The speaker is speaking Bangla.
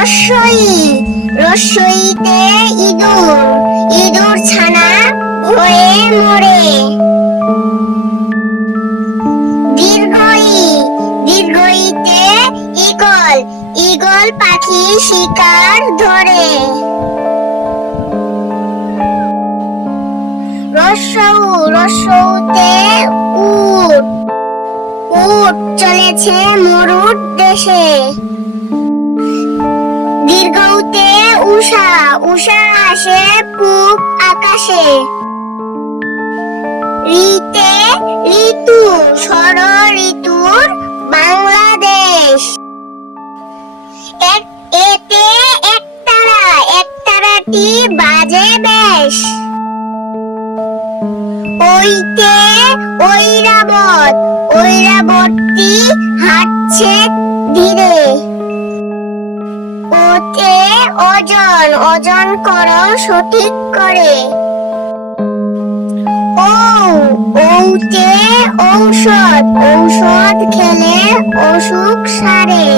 রস্যই রস্যইতে ইঁদুর ইঁদুর ছানা হয়ে মরে। দীর্ঘই, দীর্ঘইতে ঈগল ঈগল পাখি শিকার ধরে। রস্যউ রস্যউতে উট উট চলেছে মরুর দেশে। উষা উষা আসে পূব আকাশে। ঋতে ঋতু ষড় ঋতুর বাংলাদেশ। এক এতে একতারা, একতারাটি বাজে বেশ। ওইতে ঐরাবত, ঐরাবতটি হাঁটছে ধীরে। ওতে ওজন ওজন করো সঠিক করে। ও ঔতে ঔষধ ঔষধ খেলে অসুখ সারে।